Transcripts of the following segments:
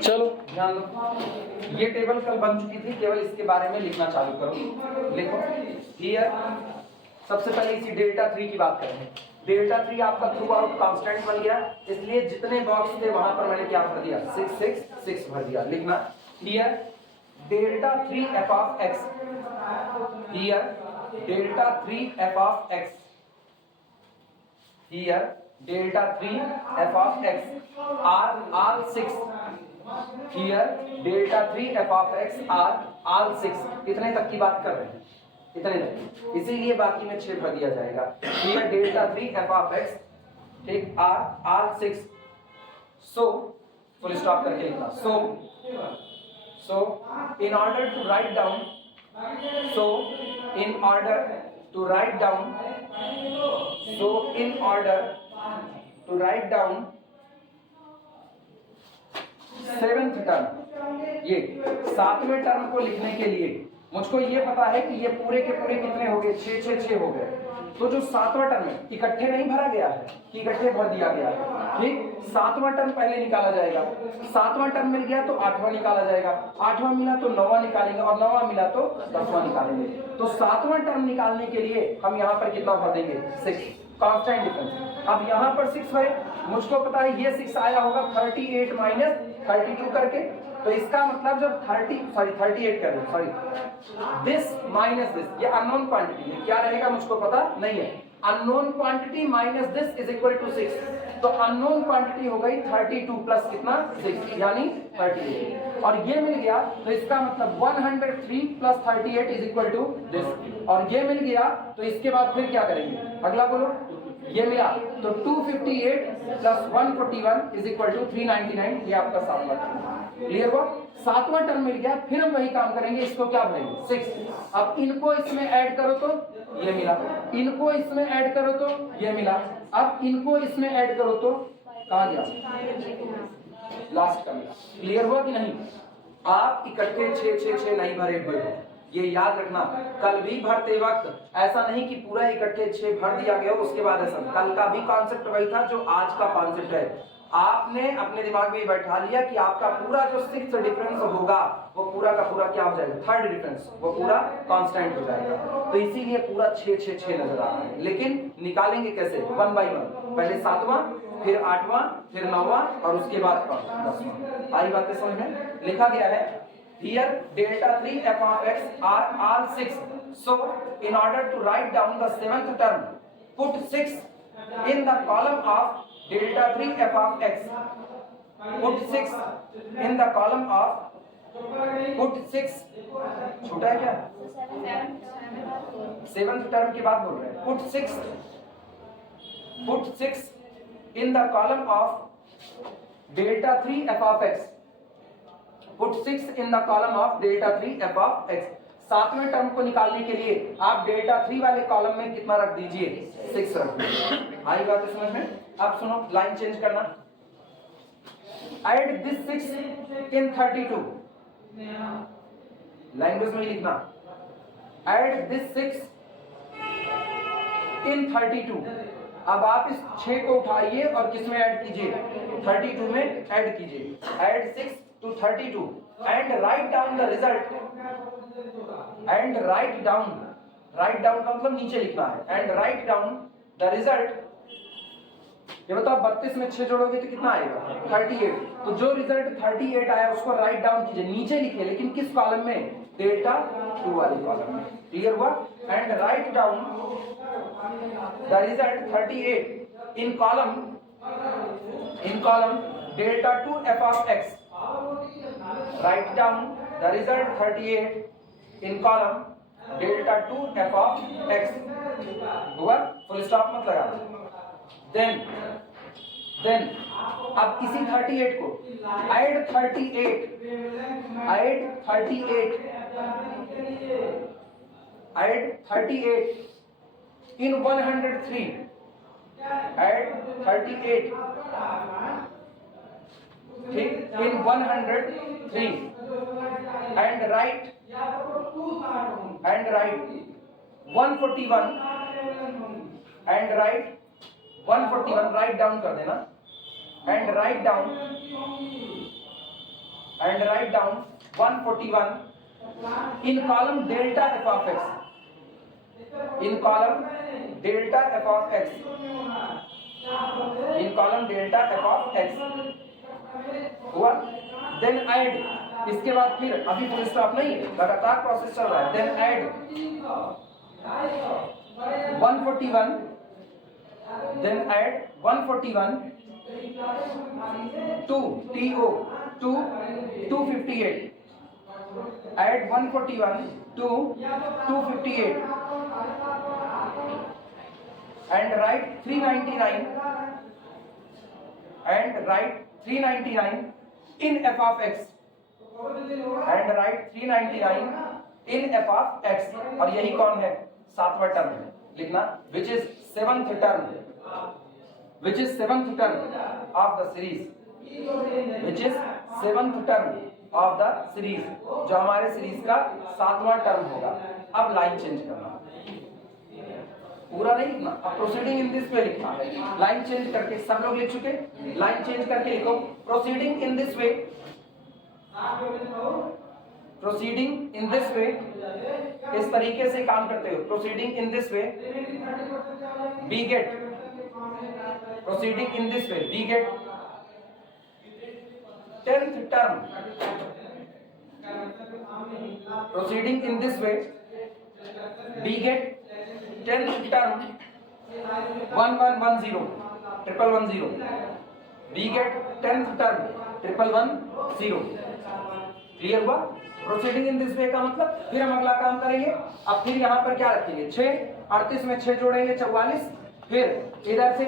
चलो ध्यान दो, ये टेबल कल बन चुकी थी, केवल इसके बारे में लिखना चालू करो। लिखो हियर, सबसे पहले इसी डेल्टा 3 की बात करेंगे। डेल्टा 3 आपका थ्रू आउट कांस्टेंट बन गया, इसलिए जितने बॉक्स थे वहां पर मैंने क्या भर दिया, 6 6 6 भर दिया। लिखना here delta 3 f of x, here delta 3 f of x, here delta 3 f of x are all 6, here delta 3 f of x are all 6। इतने तक की बात कर रहे हैं, इतने तक, इसीलिए बाकी में 6 भर दिया जाएगा। Here delta 3 f of x, ठीक, are all 6। So full stop करके लिखना। So in order to write down, so in order to write down, so in order to write down seventh term, ये सातवें टर्म को लिखने के लिए मुझको ये पता है कि ये पूरे के पूरे कितने हो गए, 6 6 6 हो गए। तो जो सातवां टर्म है इकट्ठे नहीं भरा गया है कि इकट्ठे भर दिया गया है, ठीक। सातवां टर्म पहले निकाला जाएगा, सातवां टर्म मिल गया तो आठवां निकाला जाएगा, आठवां मिला तो नौवां निकालेंगे, और नौवां मिला तो 10वां निकालेंगे। तो सातवां टर्म निकालने के लिए हम यहाँ पर कितना भर देंगे, 6, कांस्टेंट डिफरेंस। अब यहाँ पर 6 भरे, मुझको पता है ये 6 आया होगा 38 माइनस 32 करके, तो इसका मतलब जब 38 कर दो, दिस माइनस दिस, ये अननोन क्वांटिटी है, क्या रहेगा मुझको पता नहीं है। Unknown quantity minus this is equal to 6, तो अननोन क्वांटिटी हो गई 32 प्लस कितना, 6, यानी 38। और ये मिल गया तो इसका मतलब 103 plus 38 is equal to this, और ये मिल गया तो इसके बाद फिर क्या करेंगे, अगला बोलो। ये मिला तो 258 प्लस 141 इज इक्वल टू 399, ये आपका सातवां टर्म। क्लियर हुआ, सातवां टर्म मिल गया। फिर हम वही काम करेंगे, इसको क्या भरेंगे, 6। अब इनको इसमें ऐड करो तो ये मिला, इनको इसमें ऐड करो तो ये मिला, अब इनको इसमें ऐड करो तो कहां गया, लास्ट का मिला। क्लियर हुआ कि नहीं। आप इकट्ठे 6 6 6 नहीं भरे हुए हो, ये याद रखना। कल भी भरते वक्त ऐसा नहीं कि पूरा इकट्ठे 6 भर दिया गया उसके बाद ऐसा, कल का भी कॉन्सेप्ट वही था जो आज का कॉन्सेप्ट है। आपने अपने दिमाग में बैठा लिया कि आपका पूरा जो 6th डिफरेंस होगा वो पूरा का पूरा क्या हो जाएगा, 3rd डिफरेंस, वो पूरा कांस्टेंट हो जाएगा। तो इसीलिए पूरा 6 6 6 नजर आ रहा है। लेकिन निकालेंगे कैसे, 1 बाय 1, पहले सातवां, फिर आठवां, फिर नौवां, और उसके बाद 10वां। आई बातें समझ में। लिखा गया है here delta 3 f of x are all 6, so in order to write down the 7th term, put 6 in the column of delta 3 f of x, put 6 in the column of, put 6, छोटा है क्या, 7th term की बात बोल रहे हैं। put 6 in the column of delta 3 f of x, put 6 in the column of delta 3 f of x। सातवें term को निकालने के लिए आप डेल्टा 3 वाले कॉलम में कितना रख दीजिए, 6 रख दीजिए। आई बात है समझ में। अब सुनो, लाइन चेंज करना, ऐड दिस 6 इन 32, लैंग्वेज में लिखना, ऐड दिस 6 इन 32। अब आप इस 6 को उठाइए और किस में ऐड कीजिए, 32 में ऐड कीजिए। Add 6 to 32 and write down the result, and write down का मतलब नीचे लिखना है, and write down the result। ये बताओ 32 में 6 जोड़ोगे तो कितना आएगा, 38। तो जो रिजल्ट 38 आया उसको राइट डाउन कीजिए, नीचे लिखिए, लेकिन किस कॉलम में, डेल्टा 2 वाले कॉलम में। क्लियर हुआ। And write down the result 38 in column delta 2 f of x, write down the result 38 in column delta 2 f of x। हुआ, फुल स्टॉप मत लगा। then अब इसी 38 को ऐड 38 in 103, ऐड 38, ठीक, in 103 and write 141 and write 141, write down कर देना, and write down and write down 141 in column delta f of x, in column delta f of x, in column delta f of x हुआ। then add, इसके बाद फिर अभी full stop नहीं, लगातार process चल रहा है। then add 141, then add 141 to TO to 258, add 141 to 258 and write 399 in f of x, and write 399 in f of x। और यही कौन है? सातवां टर्म है, लिखना which is seventh term of the series, which is seventh term of the series, जो हमारे series का सातवां टर्म होगा। अब लाइन चेंज करना, पूरा नहीं लिखना, अब प्रोसीडिंग इन दिस वे लिखना है। लाइन चेंज करके सब लोग लिख चुके, लाइन चेंज करके लिखो proceeding in this way, proceeding in this way, इस तरीके से काम करते हो। Proceeding in this way we get, proceeding in this way we get 10th term, proceeding in this way we get 10th term 1110 111 we get 10th term 1110। Clear हुआ? Proceeding in this वे का मतलब फिर हम अगला काम करेंगे। अब फिर यहाँ पर क्या रखेंगे? 6, 38 में 6 जोड़ेंगे 44, फिर इधर से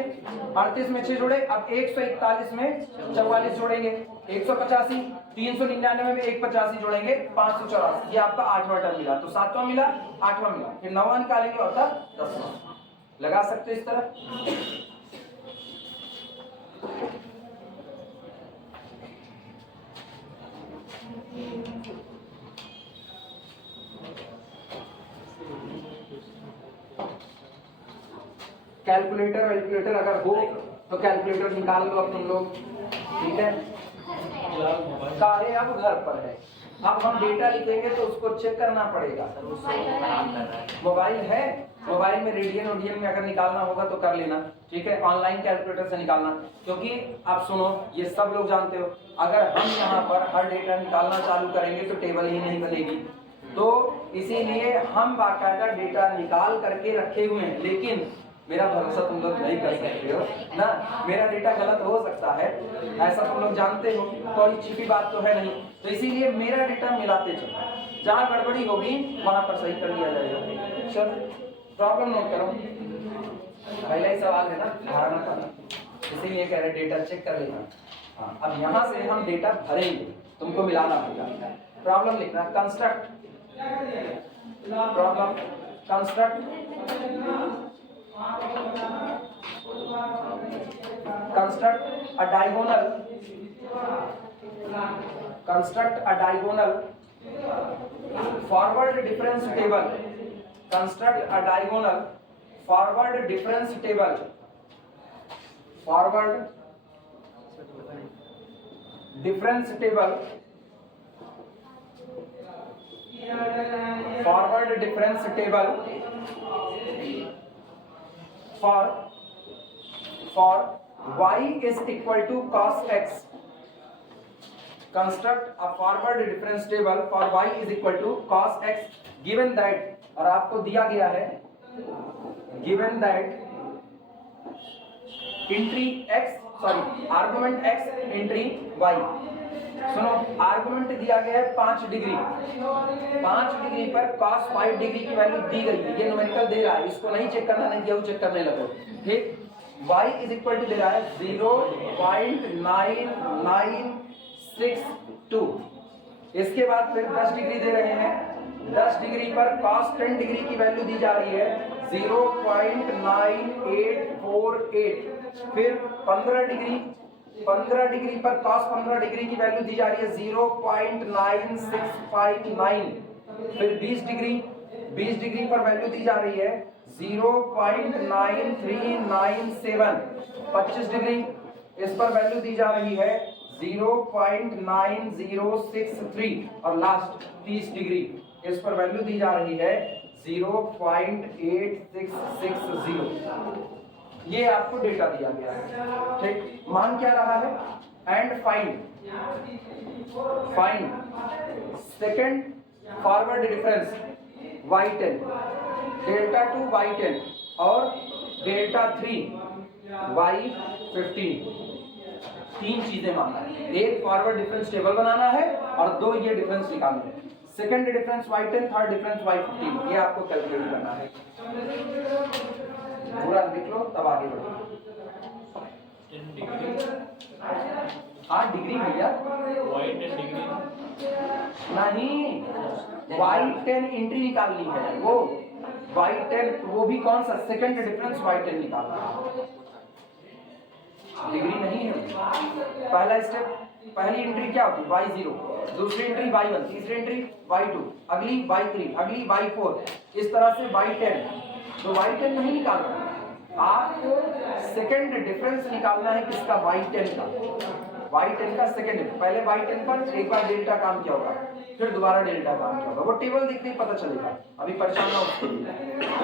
38 में 6 जोड़े, अब 141 में 44 जोड़ेंगे 185, 399 में 185 जोड़ेंगे 584। ये आपका 8वां टर्म मिला, तो 7वां मिला, 8वां मिला, फिर 9वां निकालेंगे और तब 10वां। लगा सकते हो इस तरह। कैलकुलेटर अगर हो तो कैलकुलेटर निकाल लो अब तुम लोग, ठीक है? सारे अब घर पर है, अब हम डेटा लिखेंगे तो उसको चेक करना पड़ेगा। मोबाइल है, मोबाइल में रेडियन ओडियन में अगर निकालना होगा तो कर लेना, ठीक है? ऑनलाइन कैलकुलेटर से निकालना, क्योंकि आप सुनो, ये सब लोग जानते हो, अगर हम यहाँ पर हर डेटा निकालना चालू करेंगे तो टेबल ही नहीं बनेगी। तो इसीलिए हम बाकायदा डेटा निकाल करके रखे हुए हैं, लेकिन मेरा भरोसा तुम लोग नहीं कर सकते हो ना, मेरा डेटा गलत हो सकता है, ऐसा तुम लोग जानते हो, कोई छिपी बात तो है नहीं। तो इसीलिए मेरा डेटा मिलाते चलो, जहाँ गड़बड़ी होगी वहां पर सही कर लिया जाएगा। चलो प्रॉब्लम नोट करो, पहला ही सवाल है ना, धारणा का, इसीलिए कह रहे डेटा चेक कर लेना। हाँ, अब यहाँ से हम डेटा भरेंगे, तुमको मिलाना होगा। प्रॉब्लम लिखना, construct problem, construct a diagonal, construct a diagonal forward difference table, construct a diagonal forward difference table, forward difference table, forward difference table for y is equal to cos x, construct a forward difference table for y is equal to cos x given that, और आपको दिया गया है given that entry x, sorry argument x entry y। सुनो, argument दिया गया है 5 degree, 5 degree पर cos 5 डिग्री की वैल्यू दी गई है, ये न्यूमेरिकल दे रहा है, इसको नहीं चेक करना, नहीं दिया चेक करने लगो, ठीक? y इज इक्वल टू दे रहा है 0.9962, इसके बाद फिर 10 डिग्री दे रहे हैं, 10 डिग्री पर cos 10 डिग्री की वैल्यू दी जा रही है 0.9848, फिर 15 डिग्री पर cos 15 डिग्री की वैल्यू दी जा रही है 0.9659, फिर 20 डिग्री पर वैल्यू दी जा रही है 0.9397, 25 डिग्री इस पर वैल्यू दी जा रही है 0.9063 और लास्ट 30 डिग्री, इस पर वैल्यू दी जा रही है 0.8660। ये आपको डेटा दिया गया है, ठीक। मान क्या रहा है, and find second forward difference y10 delta 2 y10 और डेल्टा 3 y15। तीन चीजें मांगना है, एक फॉरवर्ड डिफरेंस टेबल बनाना है और दो ये डिफरेंस निकालना है। Second difference y10, third difference y15, ये आपको कैलकुलेट करना है। पूरा लिख लो तब आगे बढ़ो। 10 डिग्री, हाँ डिग्री भैया, y10 डिग्री नहीं y10 एंट्री निकालनी है, वो y10 वो भी कौन सा, सेकंड डिफरेंस y10 निकालना है, डिग्री नहीं है। पहला स्टेप, पहली एंट्री क्या होती है y0, दूसरी एंट्री y1, तीसरी एंट्री y2, अगली y3, अगली y4, इस तरह से y10। तो y10 नहीं निकालना, आपको सेकंड डिफरेंस निकालना है किसका, y10 का। y10 का सेकंड, पहले y10 पर एक बार डेल्टा काम किया होगा, फिर दोबारा डेल्टा काम किया होगा, वो टेबल देखते ही पता चलेगा। अभी परेशान ना उसके लिए,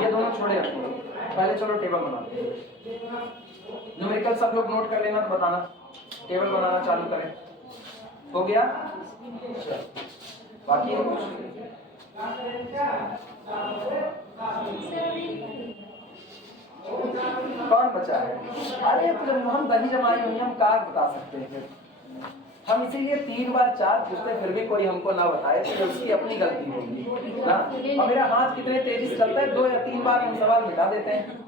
ये दोनों छोड़े रखो, पहले चलो टेबल बनाते हैं। न्यूमेरिकल सब लोग नोट कर लेना, तो बताना, टेबल बनाना चालू करें। हो गया, बाकी है कुछ? कौन बचा है? अरे तो हम दही जमाई हुई, हम क्या बता सकते हैं। हम इसीलिए 3 बार 4 पूछते, फिर भी कोई हमको ना बताए तो उसकी अपनी गलती होगी ना। और मेरा हाथ कितने तेजी से चलता है, 2 या 3 बार हम सवाल मिटा देते हैं।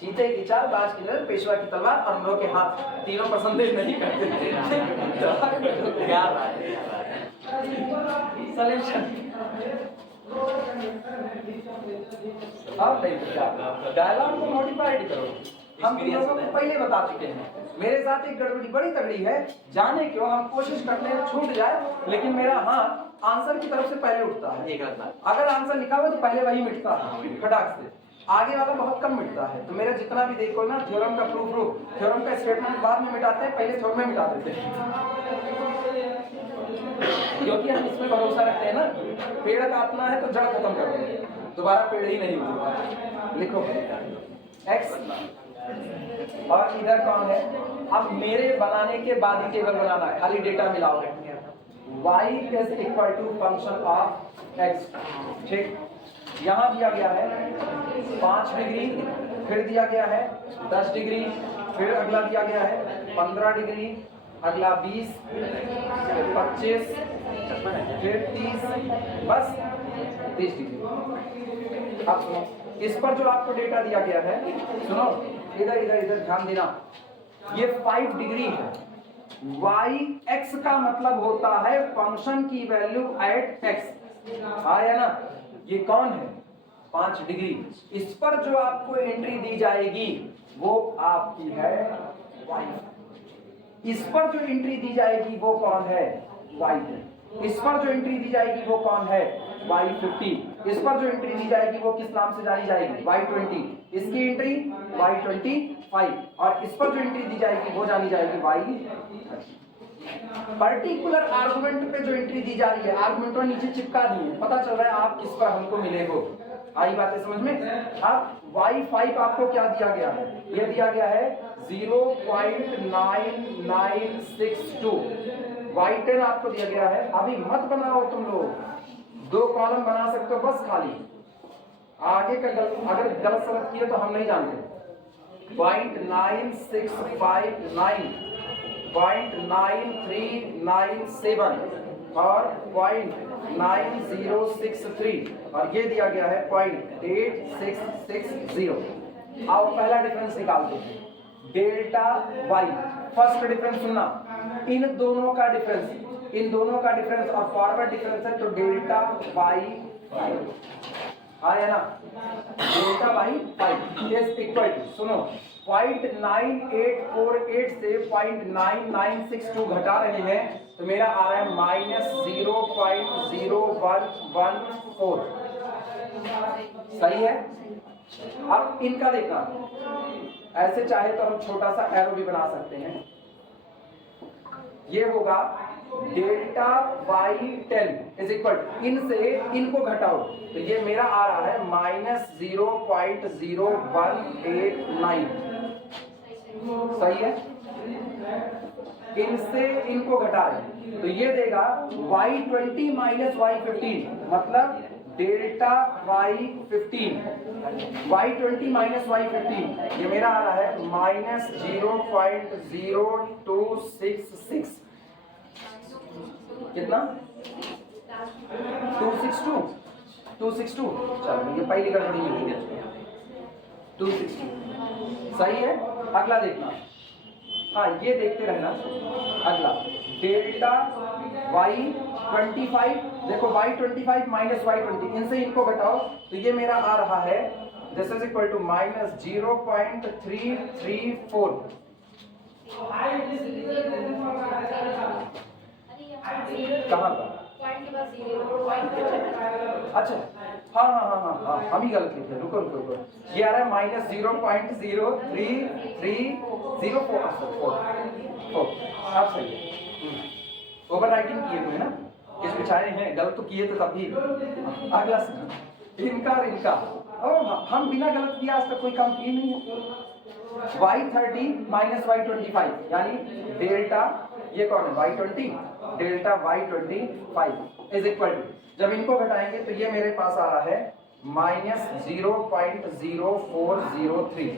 चीते की चाल, बाज की नजर, पेशवा की तलवार और हम लोग के हाथ तीनों पसंद नहीं करते। क्या बात है, सॉल्यूशन अब नहीं पूछा, डायलॉग को मॉडिफाइड करो। हम लोगों को पहले बता चुके हैं, मेरे साथ एक गड़बड़ी बड़ी तगड़ी है, जाने क्यों हम कोशिश करते हैं छूट जाए, लेकिन मेरा हाथ आंसर की तरफ से पहले उठता है। अगर आंसर लिखा हुआ तो पहले वही मिटता है फटाक से, आगे वाला बहुत कम मिटता है। तो मेरा जितना भी देखो ना, थ्योरम का प्रूफ, थ्योरम का स्टेटमेंट बाद में मिटाते हैं, पहले थ्योरम में मिटा देते हैं, क्योंकि हम इसमें भरोसा रखते हैं ना, पेड़ काटना है तो जड़ खत्म कर देंगे, दोबारा पेड़ ही नहीं होगा। लिखो x और इधर कौन है, अब मेरे बनाने के बाद ही टेबल बनाना है, खाली डेटा मिलाओगे। y is equal to function of x, ठीक। यहाँ दिया गया है 5 डिग्री, फिर दिया गया है 10 डिग्री, फिर अगला दिया गया है 15 डिग्री, अगला 20, फिर 25, फिर 30, बस 30 डिग्री। अब सुनो, इस पर जो आपको डेटा दिया गया है, सुनो इधर इधर इधर ध्यान देना, ये 5 डिग्री है। y x का मतलब होता है फंक्शन की वैल्यू एट x, आया ना। ये कौन है, 5 डिग्री। इस पर जो आपको एंट्री दी जाएगी वो आपकी है y। इस पर जो एंट्री दी जाएगी वो कौन है, y। इस पर जो एंट्री दी जाएगी वो कौन है, y15। इस पर जो एंट्री दी जाएगी वो किस नाम से जानी जाएगी, y20। इसकी एंट्री y25 और इस पर जो एंट्री दी जाएगी वो जानी जाएगी y30। पर्टिकुलर आर्गुमेंट पे जो एंट्री दी जा रही है, आर्गुमेंट और नीचे चिपका दी है, पता चल रहा है आप किस पर हमको मिले हो। आई बातें समझ में। अब y5 आपको क्या दिया गया है, ये दिया गया है 0.9962, y10 आपको दिया गया है। अभी मत बनाओ तुम लोग, 2 कॉलम बना सकते हो बस, खाली आगे का अगर गलत सलत किए तो हम नहीं जानते। 0.9659, 0.9397 और 0.9063 और ये दिया गया है 0.8660। आओ पहला डिफरेंस निकालते हैं, डेल्टा y। फर्स्ट डिफरेंस सुनना, इन दोनों का डिफरेंस, इन दोनों का डिफरेंस और फॉरवर्ड डिफरेंस है, तो डेल्टा y आया ना, delta y 5 is equal to, सुनो 0.9848 से 0.9962 घटा रहे हैं तो मेरा आ रहा है -0.0114। सही है। अब इनका देखना, ऐसे चाहे तो हम छोटा सा एरो भी बना सकते हैं। ये होगा डेल्टा y10 इज इक्वल, इनसे इनको घटाओ तो ये मेरा आ रहा है -0.0189। सही है। इनसे इनको घटा रहे तो ये देगा y20 माइनस y15, मतलब delta y15, y20 minus y15 ये मेरा आ रहा है -0.0266। कितना? 262। चलो ये पहली गड़बड़ी मिली है, 262। सही है। अगला देखना, हाँ ये देखते रहना। अगला डेल्टा y25, देखो y25 माइनस y20, इनसे इनको घटाओ तो ये मेरा आ रहा है दिस इज इक्वल टू -0.334। कहाँ का? अच्छा हाँ हाँ हाँ हाँ हाँ, हम ही गलत लिखे। रुको रुको रुको, ये आ रहा है -0.03304। आप सही है। ओवर राइटिंग किए हुए ना, किस बेचारे हैं गलत तो किए तो तभी। अगला सुनो, इनका और इनका, हम बिना गलत किए आज तक कोई काम किए नहीं है। y30 माइनस y25 यानी डेल्टा, ये कौन है? y20, delta y25 is equal to, जब इनको घटाएंगे तो ये मेरे पास आ रहा है -0.0403।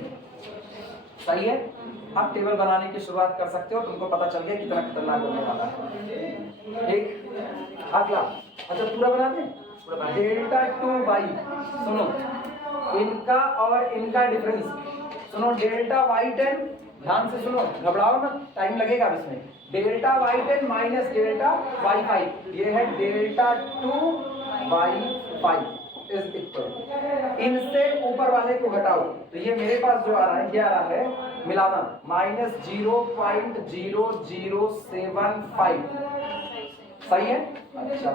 सही है। आप टेबल बनाने की शुरुआत कर सकते हो, तुमको पता चल गया कितना खतरनाक होने वाला है। एक अगला, अच्छा पूरा बना दें। डेल्टा 2y, सुनो इनका और इनका डिफरेंस सुनो। डेल्टा y10, ध्यान से सुनो, घबराओ ना, टाइम लगेगा अब इसमें। Delta y10 minus delta y5, ये है डेल्टा 2y5 इज इक्वल, इनसे ऊपर वाले को घटाओ तो ये मेरे पास जो आ रहा है, ये आ रहा है मिलाना -0.0075। सही है। अच्छा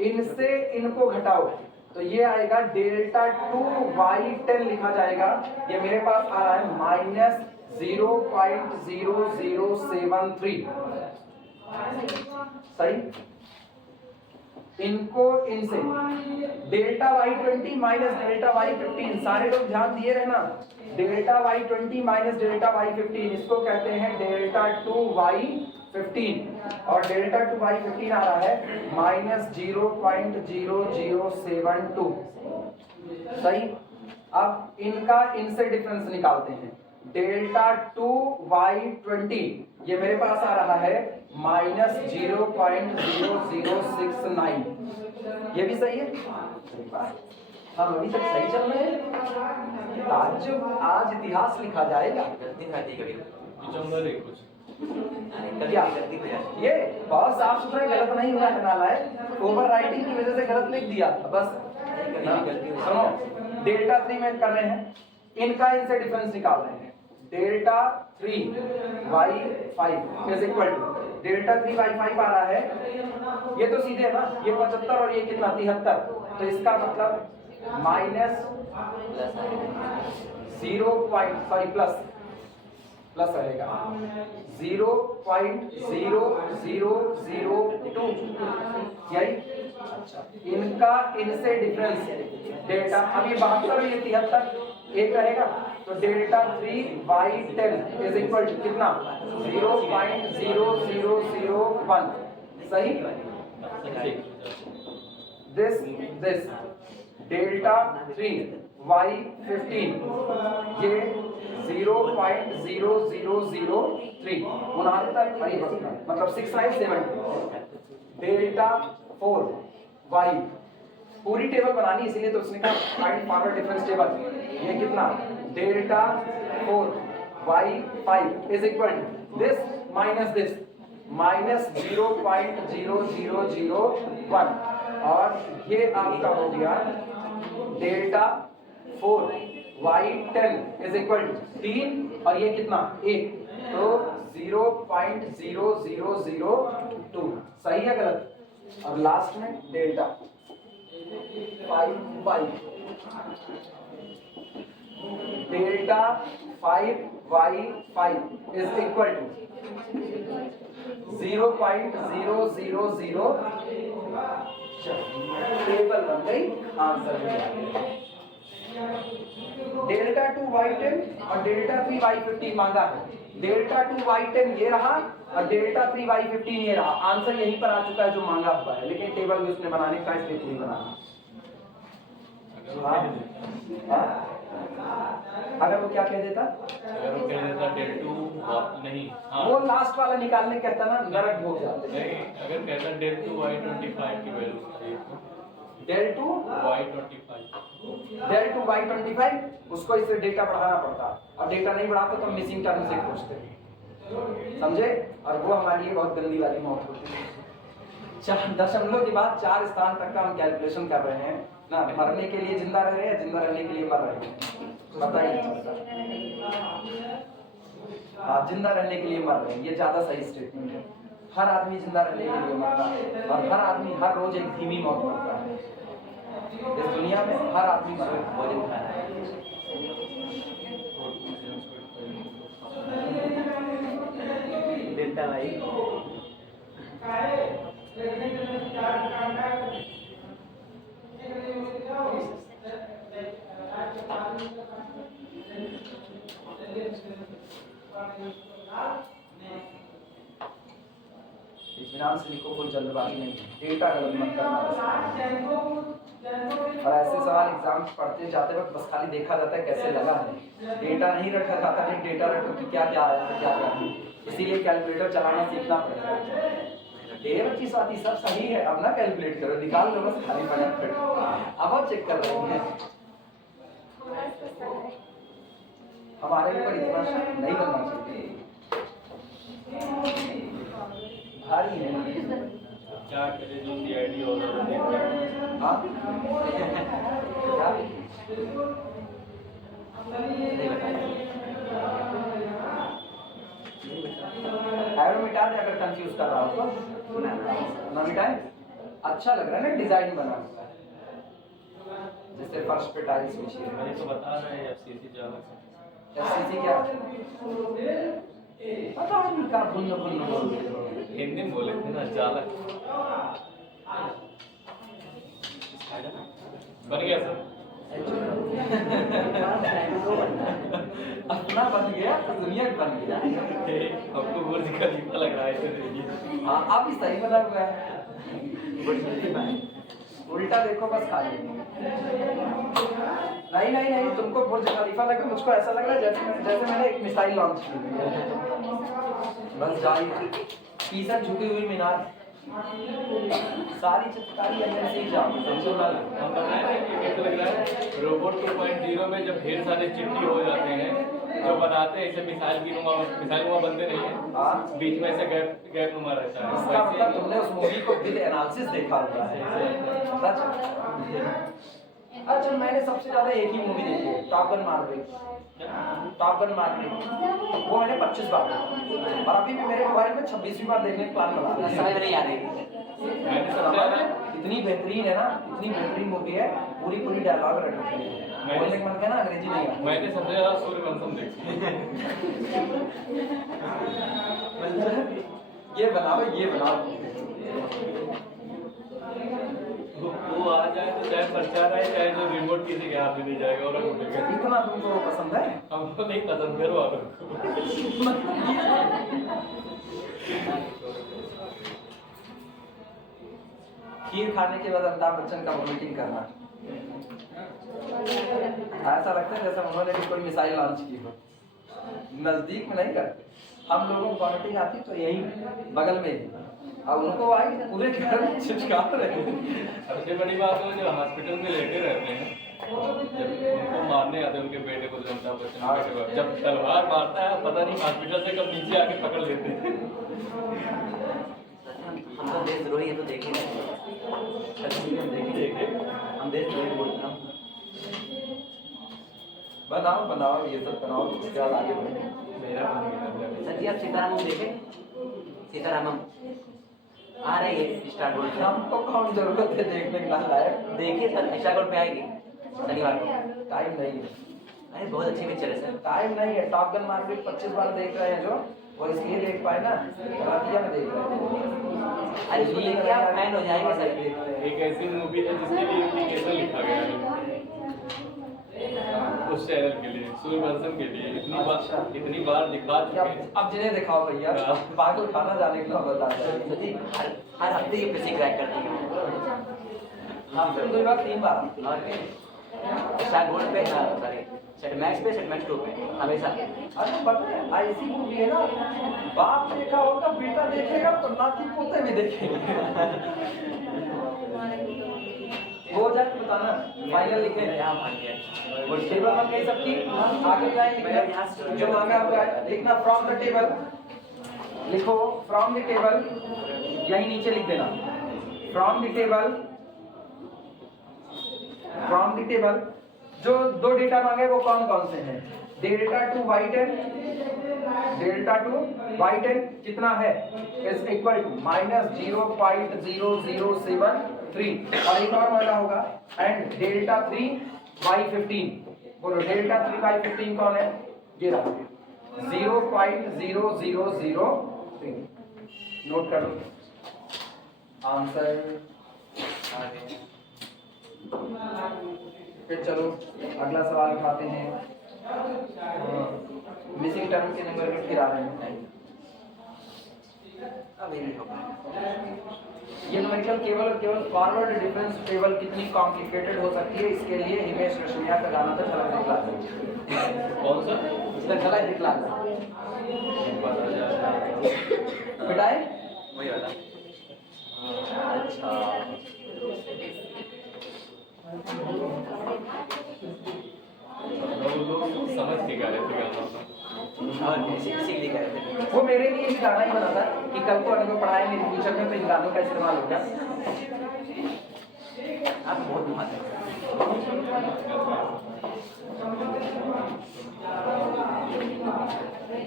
इनसे इनको घटाओ तो ये आएगा डेल्टा 2y10 लिखा जाएगा, ये मेरे पास आ रहा है -0.0073। सही। इनको इनसे delta y20 minus delta y15, सारे लोग ध्यान दिए रहना। Delta y20 minus delta y15 इसको कहते हैं डेल्टा 2y15 और डेल्टा 2y15 आ रहा है -0.0072। सही। अब इनका इनसे डिफरेंस निकालते हैं। डेल्टा 2y20 ये मेरे पास आ रहा है -0.0069। ये भी सही है। हम अभी तक सही चल रहे हैं। आज इतिहास लिखा जाएगा। क्या ये बहुत साफ सुथरा गलत नहीं हुआ है नालायक, ओवर राइटिंग की वजह से गलत लिख दिया था बस। सुनो डेल्टा 3 में कर रहे हैं, इनका इनसे डिफरेंस निकाल रहे हैं। Delta 3y5 is equal to delta 3y5 आ रहा है, ये तो सीधे है ना, ये 75 और ये कितना 73, तो इसका मतलब माइनस 0. प्लस रहेगा 0.0002। यही। अच्छा इनका इनसे डिफरेंस डेल्टा, अब ये 72 और ये 73 एक रहेगा तो delta 3y10 is equal to कितना 0.0001। सही। दिस डेल्टा 3y15 ये 0.0003 मतलब 6970। डेल्टा 4y पूरी टेबल बनानी, इसीलिए तो उसने कहा फाइंड फॉरवर्ड डिफरेंस टेबल। ये कितना delta 4y5 is equal to this minus this -0.0001 और ये आपका हो गया delta 4y10 is equal to 3 और ये कितना 1 तो 0.0002। सही है गलत? और लास्ट में delta 5y delta 5y5 is equal to 0.000 table बन गई, आंसर भी आ गया। डेल्टा 2y10 और डेल्टा 3y15 मांगा है। डेल्टा 2y10 ये रहा और डेल्टा 3y15 ये रहा। आंसर यहीं पर आ चुका है जो मांगा हुआ है, लेकिन टेबल भी उसने बनाने का, इसलिए नहीं बनाना। अगर वो क्या कह देता, अगर वो कह देता डेल 2 नहीं, हाँ वो लास्ट वाला निकालने कहता ना, नरक हो जाते। नहीं, अगर कहता डेल 2 y25 की वैल्यू डेल 2 y25 उसको इससे डेटा बढ़ाना पड़ता, और डेटा नहीं बढ़ाते तो मिसिंग टर्म से खोजते, समझे? और वो हमारे लिए बहुत गंदी वाली मौत होती है। 4 दशमलव के बाद 4 स्थान तक का हम कैलकुलेशन कर रहे हैं ना, मरने के लिए जिंदा रह रहे हैं, जिंदा रहने के लिए मर रहे हैं, पता ही नहीं चलता। हाँ, जिंदा रहने के लिए मर रहे हैं, ये ज्यादा सही स्टेटमेंट है। हर आदमी जिंदा रहने के लिए मरता है, और हर आदमी हर रोज एक धीमी मौत मरता है। इस दुनिया में हर आदमी भोजन खा रहा है। डेल्टा भाई इत्मीनान से लिखो, कोई जल्दबाजी नहीं, डेटा गलत मत करना। और ऐसे सवाल एग्जाम पढ़ते जाते वक्त बस खाली देखा जाता है कैसे लगा है, डेटा नहीं रखा जाता। नहीं, डेटा रखो कि क्या क्या आया था, क्या क्या नहीं। इसीलिए कैलकुलेटर चलाना सीखना पड़ता है। ढेर की साथी सब सही है, अब ना कैलकुलेट करो, निकाल लो बस खाली फटाफट। अब आप चेक कर रहे हैं। हमारे ऊपर इतना नहीं करना चाहिए, भारी है। क्या करे जो सीआईडी और हाँ एरो मिटा दे अगर कंफ्यूज कर रहा हो तो, ना मिटाए। अच्छा लग रहा है ना, डिजाइन बना हुआ है जैसे फर्श पे टाइल्स बिछी है। मैंने तो बता रहे हैं एफसीसी ज्यादा एफसीसी क्या पता नहीं, का भुन्न भुन्न बोलते हो। हिंदी में बोले थे ना, चालक बन गया सर। अपना बन गया तो दुनिया बन गया। आपको बुर्ज खलीफा लग रहा है इसे देखिए। हाँ, आप ही सही बना हुआ है। उल्टा देखो बस खाली। नहीं नहीं नहीं, तुमको बुर्ज खलीफा लगे, मुझको ऐसा लग रहा है जैसे मैंने एक मिसाइल लॉन्च की हुई है। बस जाइए, पीछे झुकी हुई मीनार, सारी चित्रकारी अंदर से ही जाओ, समझो ना। हम बताएं कि कैसे लग रहा है रोबोट 2.0 में जब ढेर सारे चिट्ठी हो जाते हैं जो बनाते हैं, ऐसे मिसाइल नुमा बनते नहीं है, बीच में ऐसे गैप नुमा रहता है। इसका मतलब तुमने उस मूवी को विद एनालिसिस देखा हुआ है। अच्छा, मैंने सबसे ज्यादा एक ही मूवी देखी है, टॉप गन मार्वेल। वो मैंने 25 बार देखा, और अभी भी मेरे मोबाइल में 26वीं बार देखने का प्लान बना है। समझ नहीं आ रही, इतनी बेहतरीन है ना, इतनी बेहतरीन मूवी है, पूरी डायलॉग रखी है। बोलने का मन है ना, अंग्रेजी नहीं है। मैंने सबसे ज्यादा सूर्यवंशम देखी। ये बनाओ वो आ जाए तो चाहे पर्चा रहे, चाहे जो रिमोट किसी के हाथ में नहीं जाएगा और इतना तुमको पसंद है? हमको नहीं पसंद, घर वालों को। खीर खाने के बाद अमिताभ बच्चन का वॉमिटिंग करना, ऐसा लगता है जैसे उन्होंने भी कोई मिसाइल लॉन्च की हो। नजदीक में नहीं करते हम लोगों को, वॉमिटिंग आती तो यही बगल में ही, अब उनको आई पूरे घर में चिपका रहे। सबसे बड़ी बात है जो हॉस्पिटल में लेटे रहते हैं, जब उनको मारने आते हैं उनके बेटे को, अमिताभ बच्चन के बेटे को, जब तलवार मारता है पता नहीं हॉस्पिटल से कब नीचे आके पकड़ लेते हैं। हम तो देशद्रोही है तो देखे हम देशद्रोही बोलते हैं। बनाओ ये सब बनाओ, उसके बाद आगे बढ़ो। मेरा मन नहीं सर जी आप सीताराम देखे? सीतारामम आ रही है स्टार गोल्ड से। हमको कौन जरूरत है देखने का लायक? देखिए सर, स्टार गोल्ड पे आएगी शनिवार को। टाइम नहीं है, अरे बहुत अच्छी पिक्चर है सर। टाइम नहीं है, टॉप गन मार्केट 25 बार देख रहे हैं जो, वो इसलिए देख पाए ना, गलतिया में देख रहे हैं। अरे ये क्या फैन हो जाएंगे सर। एक ऐसी मूवी है जिसके लिए एप्लीकेशन लिखा गया है उस चैनल के लिए, सूर्यवंशम के लिए, इतनी बार दिखा चुके हैं। अब जिन्हें दिखाओ भैया, पागल खाना जाने के लिए बता रहे तो जी हर हफ्ते ये पीसी क्रैक करती है। हम तो 2 बार 3 बार और शायद गोल्ड पे, सॉरी सेट मैक्स पे, सेट मैक्स 2 पे हमेशा। अरे पता है ऐसी मूवी है ना, बाप देखा होगा बेटा देखेगा तो नाती पोते भी देखेंगे। हो जाए तो बताना, फाइनल लिखे यहाँ भाग गया। वो टेबल बन गई सबकी, आगे लाइन लिखना जो मांगा हुआ है, लिखना फ्रॉम द टेबल, लिखो फ्रॉम द टेबल, यही नीचे लिख देना from the table, from the table. जो 2 डेटा मांगे वो कौन कौन से हैं? Delta two y10, delta two y10 कितना है? इज इक्वल टू -0.0073, और एक और वाला होगा, एंड डेल्टा 3 y15। बोलो डेल्टा 3 y15 कौन है? ये रहा 0.0003। नोट कर लो आंसर। फिर चलो अगला सवाल उठाते हैं। मिसिंग टर्म के नंबर में फिर आ रहे हैं। अब ये नहीं हो पाएगा। ये न्यूमेरिकल केवल और केवल फॉरवर्ड डिफरेंस टेबल कितनी कॉम्प्लिकेटेड हो सकती है, इसके लिए हिमेश रेशमिया का गाना था, चला दिखला दो। कौन सा? इसका चला दिखला दो बेटाए वही वाला। अच्छा लोग समझ के गा रहे थे गाना। और सीख लिखा है। वो मेरे लिए भी गाना ही बना था कि कल को अगर पढ़ाएंगे फ्यूचर में तो इन गानों का इस्तेमाल होगा। आप बहुत दिमाग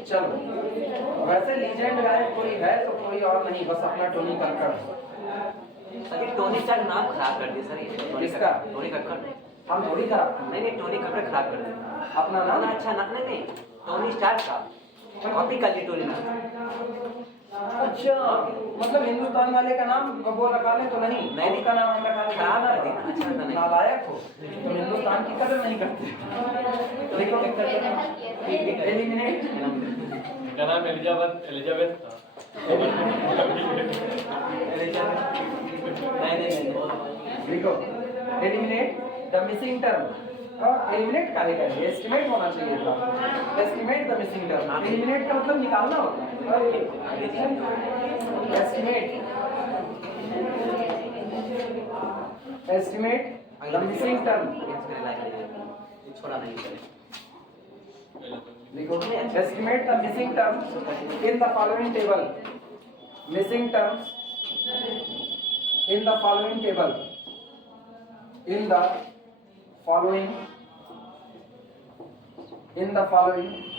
चलो वैसे लीजेंड गायक कोई है तो कोई और नहीं, बस अपना टोनी कक्कड़। सर ये टोनी स्टार नाम खराब कर दिया सर। ये किसका? टोनी कक्कड़। हम थोड़ी खराब, नहीं टोनी कक्कड़ खराब कर दिया अपना नाम। ना अच्छा ना, नहीं टोनी स्टार का कॉपी कर ली टोनी नाम। अच्छा मतलब हिंदुस्तान वाले का नाम वो रखा ले तो नहीं, नहीं का नाम हम रखा ले खराब कर दिया। अच्छा था नहीं। नालायक हो तो हिंदुस्तान की कदर नहीं करते। देखो एलिमिनेट क्या नाम? एलिजाबेथ था। नहीं देखो eliminate the missing term. Eliminate का है, एस्टिमेट होना चाहिए था। Estimate the missing term, eliminate का मतलब निकालना होता है। Estimate the missing term. छोड़ा नहीं करे। देखो estimate the missing term in the following table. Missing terms in the following table, in the following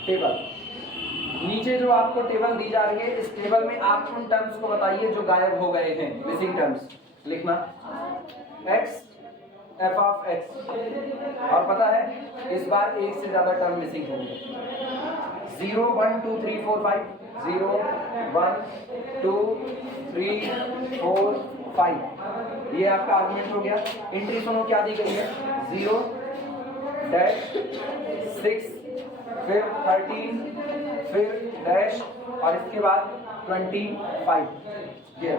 table. नीचे जो आपको टेबल दी जा रही है, इस टेबल में आप उन टर्म्स को बताइए जो गायब हो गए हैं, मिसिंग टर्म्स। लिखना x f ऑफ x, और पता है इस बार एक से ज्यादा टर्म मिसिंग होंगे। 0 1 2 3 4 5, 0 1 2 3 4 5, ये आपका आर्गुमेंट हो गया। एंट्री सुनो क्या दी गई है, 0 डैश 6, फिर 13, फिर डैश, और इसके बाद 25। ये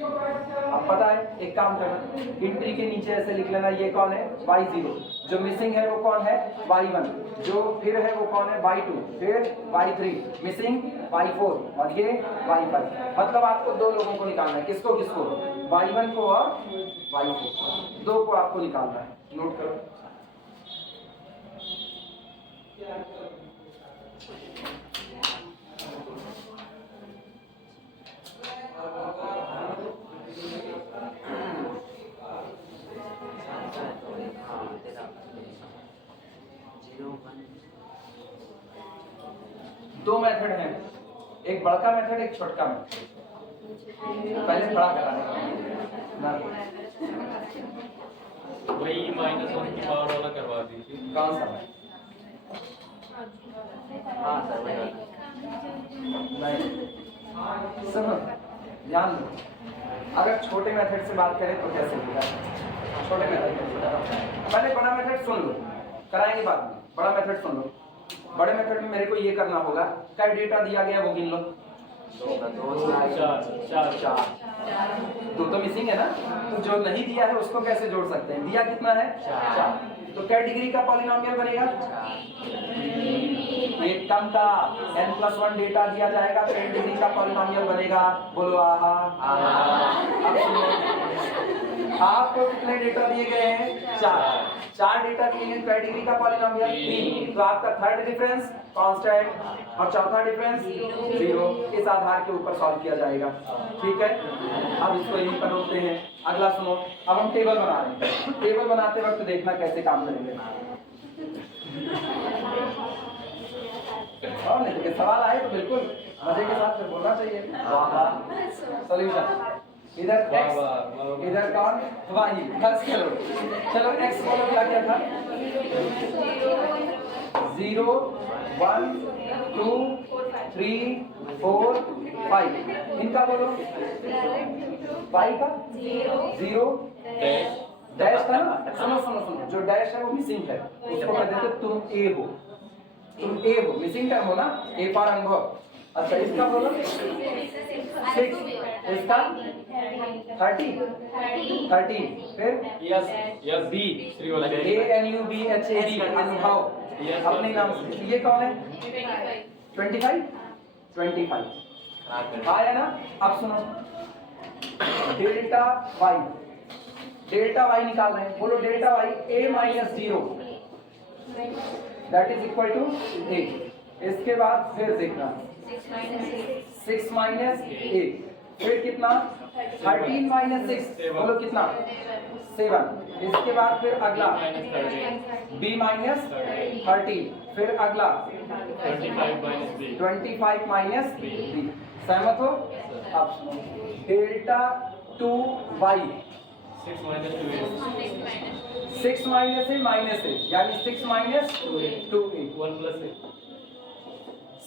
अब पता है, एक काम करना, एंट्री के नीचे ऐसे लिख लेना, ये कौन है y0, जो मिसिंग है वो कौन है y1, जो फिर है वो कौन है y2, फिर y3, मिसिंग y4, और ये y5। मतलब आपको 2 लोगों को निकालना है। किसको किसको? y1 को और y4, 2 को आपको निकालना है। नोट करो। दो मेथड हैं, एक बड़का मेथड, एक छोटका मेथड। पहले बड़ा कराने का। वही -1 की पावर वाला करवा दीजिए। कौन सा? हाँ सर वही वाला। नहीं सुनो, ध्यान दो, अगर छोटे मेथड से बात करें तो कैसे होगा? छोटे मेथड पहले बड़ा मेथड सुन लो, कराएंगे बाद में। बड़ा मेथड सुन लो। बड़े मेथड में मेरे को ये करना होगा, क्या डेटा दिया गया वो गिन लो। 4 दो तो मिसिंग है ना, तो जो नहीं दिया है उसको कैसे जोड़ सकते हैं? दिया कितना है? 4। तो क्या डिग्री का पॉलिनोमियल बनेगा? एक टर्म का n+1 डेटा दिया जाएगा तो 10 डिग्री का पॉलिनोमियल बनेगा। बोलो आहा। अब सुनो, आपको कितने डेटा दिए गए हैं? 4 डेटा दिए हैं, क्या डिग्री का पॉलिनोमियल? 3। तो आपका थर्ड डिफरेंस कांस्टेंट और चौथा डिफरेंस 0। इस आधार के ऊपर सॉल्व किया जाएगा। ठीक है, अब इसको यहीं पर रोकते हैं। अगला सुनो, अब हम टेबल बना रहे हैं। टेबल बनाते वक्त देखना कैसे काम करेंगे। और नहीं तो सवाल आए तो बिल्कुल मजे के साथ फिर बोलना चाहिए। सॉल्यूशन इधर x, इधर कौन? y। बस चलो चलो, x बोलो क्या क्या था? 0 1 2 3 4 5। इनका बोलो। y का 0 डैश था ना? सुनो सुनो सुनो, जो डैश है वो मिसिंग है, उसको कह देते तुम a हो। तुम ए हो, मिसिंग टर्म हो ना, ए फॉर अनुभव। अच्छा इसका बोलो 6, इसका 13। फिर यस बी श्रीवल्लभ ANUBHAD अनुभव अपने नाम से। ये कौन है? 25 आया ना? अब सुनो, डेल्टा वाई निकाल रहे हैं। बोलो delta Y a-0 that is equal to 8। इसके बाद फिर देखना 6 माइनस 8, फिर कितना? 13 माइनस 6, बोलो कितना? 7। इसके बाद फिर अगला b माइनस 13, फिर अगला 25 माइनस b। सहमत हो? अब डेल्टा 2y 6 माइनस a यानी 6 माइनस 2a।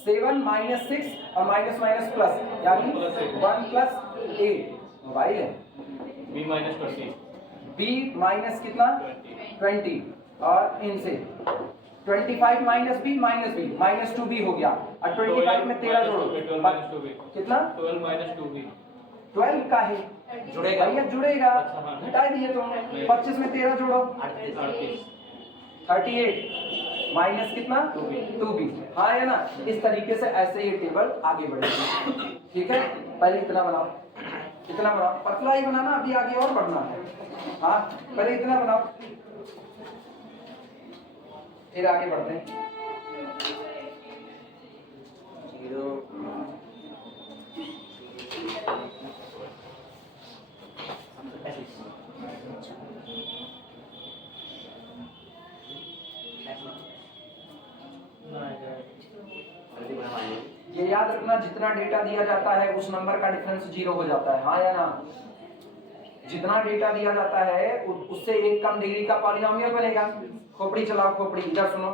7 माइनस 6 और माइनस माइनस प्लस यानी 1 प्लस a। मोबाइल है। b माइनस कितना? 20 और इनसे 25 माइनस b माइनस 2b हो गया। और 25 में 13 जोड़ो कितना? 12 का है जुड़ेगा। भैया जुड़ेगा, अच्छा, घटा दिए तुम। 25 में 13 जोड़ो 38 माइनस कितना? 2b। हाँ है ना? इस तरीके से ऐसे ये टेबल आगे बढ़ेगी। ठीक है, पहले इतना बनाओ, पतला ही बनाना, अभी आगे और बढ़ना है। हाँ पहले इतना बनाओ, फिर आगे बढ़ते हैं। 0 ये याद रखना, जितना डेटा दिया जाता है उस नंबर का डिफरेंस 0 हो जाता है। हाँ या ना? जितना डेटा दिया जाता है उससे एक कम डिग्री का पॉलिनोमियल बनेगा। खोपड़ी चलाओ, खोपड़ी इधर सुनो।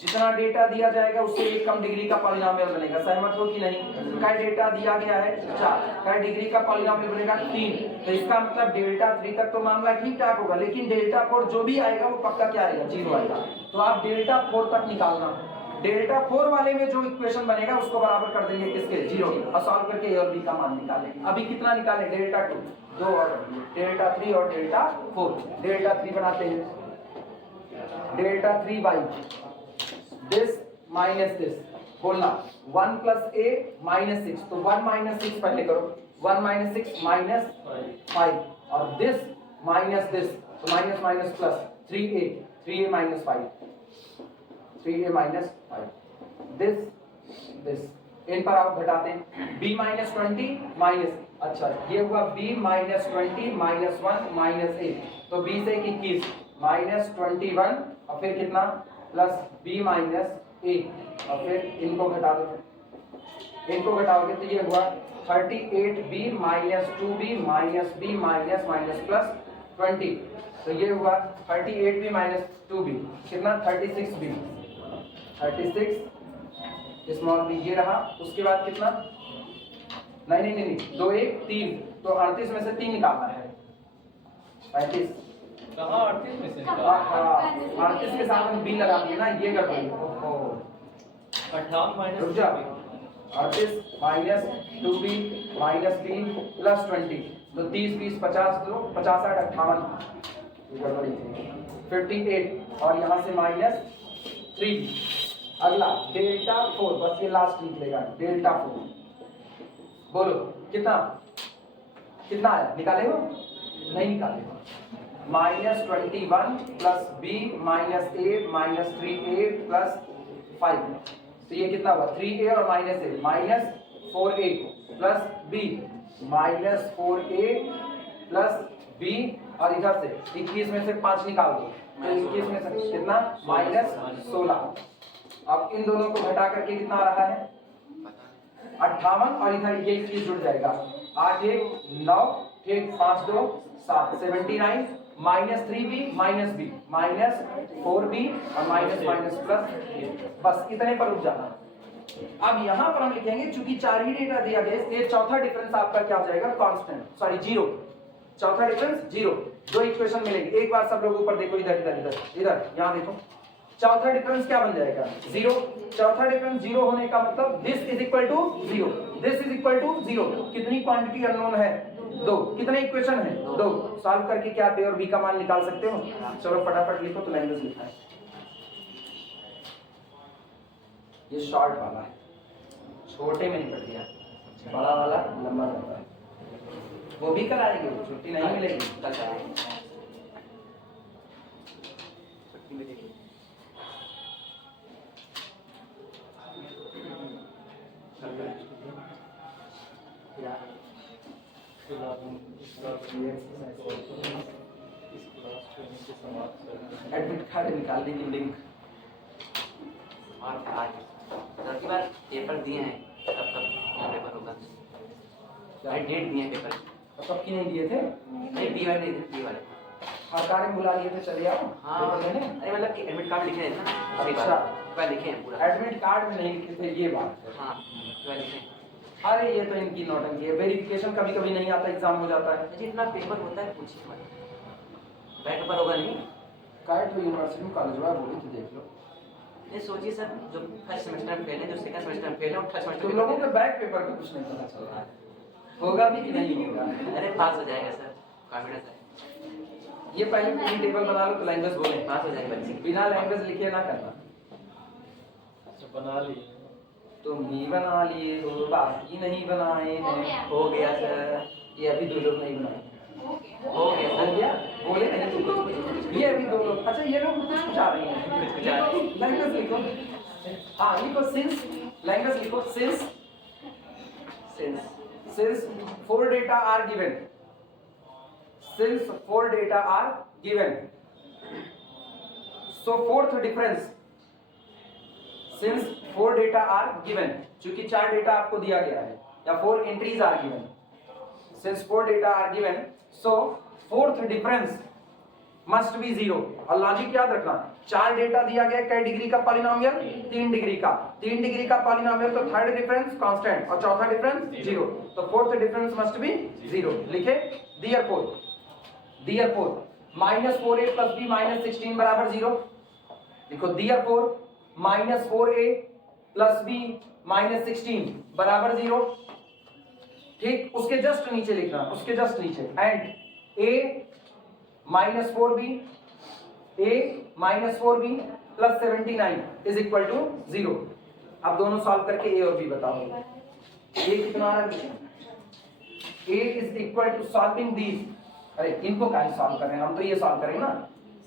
जितना डेटा दिया जाएगा उससे एक कम डिग्री का पॉलिनोमियल बनेगा। सहमत हो कि नहीं? का डेटा दिया गया है 4, का डिग्री का पॉलिनोमियल बनेगा 3। तो इसका मतलब डेल्टा 3 तक तो मामला ठीक ठाक होगा, लेकिन डेल्टा 4 जो भी आएगा वो पक्का क्या आएगा? 0 आएगा। तो आप डेल्टा 4 तक निकालना। डेल्टा 4 वाले में जो इक्वेशन बनेगा उसको बराबर कर देंगे किसके? 0 और सॉल्व करके ए और बी का मान निकालेंगे। अभी कितना निकालें? डेल्टा 2, 2 और डेल्टा 3 और डेल्टा 4। डेल्टा 3 बनाते हैं। Delta 3 by this minus this, बोलना 1 प्लस ए माइनस 6। तो 1 माइनस 6 पहले करो। 1 माइनस 6 माइनस 5 और दिस माइनस दिस, तो minus minus plus 3a minus 5, 3a minus 5। This in पर आप घटाते हैं। b माइनस 20 माइनस, अच्छा ये हुआ b minus 20 minus 1 minus a। तो b से 21 माइनस 21 और फिर कितना? प्लस b माइनस a और फिर इनको घटा दो। इनको घटाओगे तो ये हुआ 38b minus 2b minus b minus minus plus 20 तो ये हुआ 38b माइनस 2b कितना 36b 36 स्मॉल b ये रहा। उसके बाद कितना नहीं 2 1 3 तो 38 में से 3 निकालना है 35 कहाँ 38 में से हाँ 38 के साथ हम b लगा दिए ना ये गड़बड़ी। ओहो 58 रुक जा 38 minus 2b minus b plus 20 तो 30 20 50 दो 50 8 58 गड़बड़ी थी 58 और यहाँ से माइनस 3 अगला डेल्टा 4 बस ये लास्ट निकलेगा डेल्टा 4 बोलो कितना कितना आया निकाले हो नहीं निकाले हो minus 21 plus B minus A minus 3a plus 5 तो ये कितना हुआ 3a और minus A minus 4a plus B minus 4a plus B और इधर से 21 में से 5 निकाल दो तो 21 में से कितना माइनस 16। अब इन दोनों को घटा करके कितना आ रहा है 58 और इधर ये 21 जुड़ जाएगा 8 1 9 1 5 2 7 79 minus 3b minus b minus 4b और माइनस प्लस बस इतने पर रुक जाना। अब यहाँ पर हम लिखेंगे चूंकि 4 ही डेटा दिया गया इसलिए चौथा डिफरेंस आपका क्या हो जाएगा कांस्टेंट सॉरी जीरो चौथा डिफरेंस जीरो। दो इक्वेशन मिलेंगे एक बार सब लोग ऊपर देखो इधर यहाँ देखो चौथा डिफरेंस क्या बन जाएगा जीरो। चौथा डिफरेंस जीरो होने का मतलब this is equal to zero this is equal to zero. कितनी क्वांटिटी अननोन है 2 कितने इक्वेशन है 2 सॉल्व करके क्या a और b का मान निकाल सकते हो। चलो फटाफट लिखो तो लैंग्वेज लिखा है ये शॉर्ट वाला है छोटे में निकल दिया बड़ा वाला लंबा रहता है वो भी कल आएगी छुट्टी नहीं मिलेगी कल आएगी छुट्टी मिलेगी। एडमिट कार्ड निकालने की लिंक और आज की बार पेपर दिए हैं कब पेपर होगा डेट दिए हैं पेपर कब की नहीं दिए थे नहीं डी वाले डी वाले सरकार ने बुला लिए थे चले आओ हाँ अरे मतलब कि एडमिट कार्ड लिखे हैं ना अच्छा पूरा लिखे हैं पूरा एडमिट कार्ड में नहीं लिखे थे ये बात है। हाँ पूरा लिखे हैं। अरे ये तो इनकी नौटंकी है वेरिफिकेशन कभी कभी नहीं आता एग्जाम हो जाता है। अच्छा इतना पेपर होता है पूछिए मत बैक पेपर होगा नहीं काइट तो यूनिवर्सिटी में कॉलेज में बोली थी देख लो ये सोचिए सर जो फर्स्ट सेमेस्टर में फेल है जो सेकंड सेमेस्टर में फेल है और थर्ड सेमेस्टर तुम लोगों के बैक पेपर का कुछ नहीं पता चल रहा है होगा भी कि नहीं होगा। अरे पास हो जाएगा सर कॉन्फिडेंस है ये पहले पूरी टेबल बना लो तो लैंग्वेज बोले पास हो जाएगा बच्चे बिना लैंग्वेज लिखे ना करना बना लिए तुम ही बना लिए हो बाकी नहीं बनाए हैं। हो गया सर ये अभी 2 लोग नहीं बनाए हो गया हो सर गया बोले नहीं तो ये अभी 2 लोग अच्छा ये लोग कुछ कुछ आ रही हैं कुछ आ रही लैंग्वेज लिखो हाँ लिखो सिंस लैंग्वेज लिखो since since 4 data are given since 4 data are given so fourth difference since 4 data are given चूंकि 4 डेटा आपको दिया गया है या 4 entries are given since 4 data are given so fourth difference must be 0 और logic याद रखना 4 डेटा दिया गया कै डिग्री का पॉलिनोमियल 3 डिग्री का 3 डिग्री का पॉलिनोमियल तो थर्ड डिफरेंस कांस्टेंट और चौथा डिफरेंस 0 तो फोर्थ डिफरेंस मस्ट बी 0 लिखे therefore -4a plus b -16 बराबर 0 लिखो therefore -4a plus b -16 बराबर 0 ठीक उसके जस्ट नीचे लिखना उसके जस्ट नीचे and a -4b plus 79 is equal to 0 अब दोनों सॉल्व करके a और b बताओ a कितना आ रहा है a is equal to solving these अरे इनको काहे सॉल्व कर रहे हैं हम तो ये सॉल्व करेंगे ना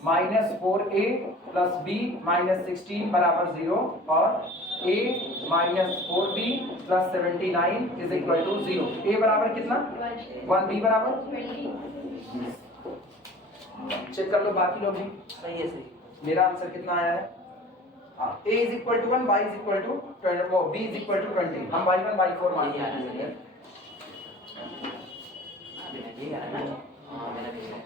-4a plus b -16 बराबर 0 और a -4b plus 79 is equal to 0 a बराबर कितना 1 b बराबर चेक कर लो बाकी लोग भी सही है सही मेरा आंसर कितना आया है हाँ a is equal to 1 y is equal to 20 वो b is equal to 20 हम y1 y4 मान यही आना लेंगे चाहिए ये आना हाँ मेरा भी है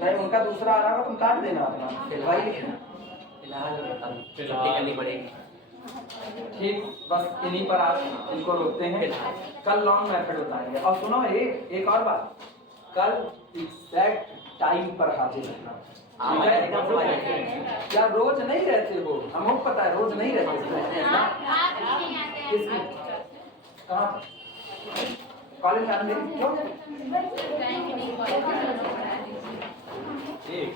नहीं उनका दूसरा आ रहा होगा, तुम काट देना अपना, फिलहाल वही लिखना। फिलहाल कल छुट्टी करनी पड़ेगी। ठीक, बस इन्हीं पर आप इनको रोकते हैं। कल लॉन्ग मेथड बताएंगे। और सुनो एक और बात, कल एग्जैक्ट टाइम पर हाजिर रहना। आप ठीक है? एकदम समझ रहे क्या रोज नहीं रहते हो? हमको पता है रोज नहीं रहते हो। किसकी? कहाँ पर? कॉलेज में आने क्यों? एक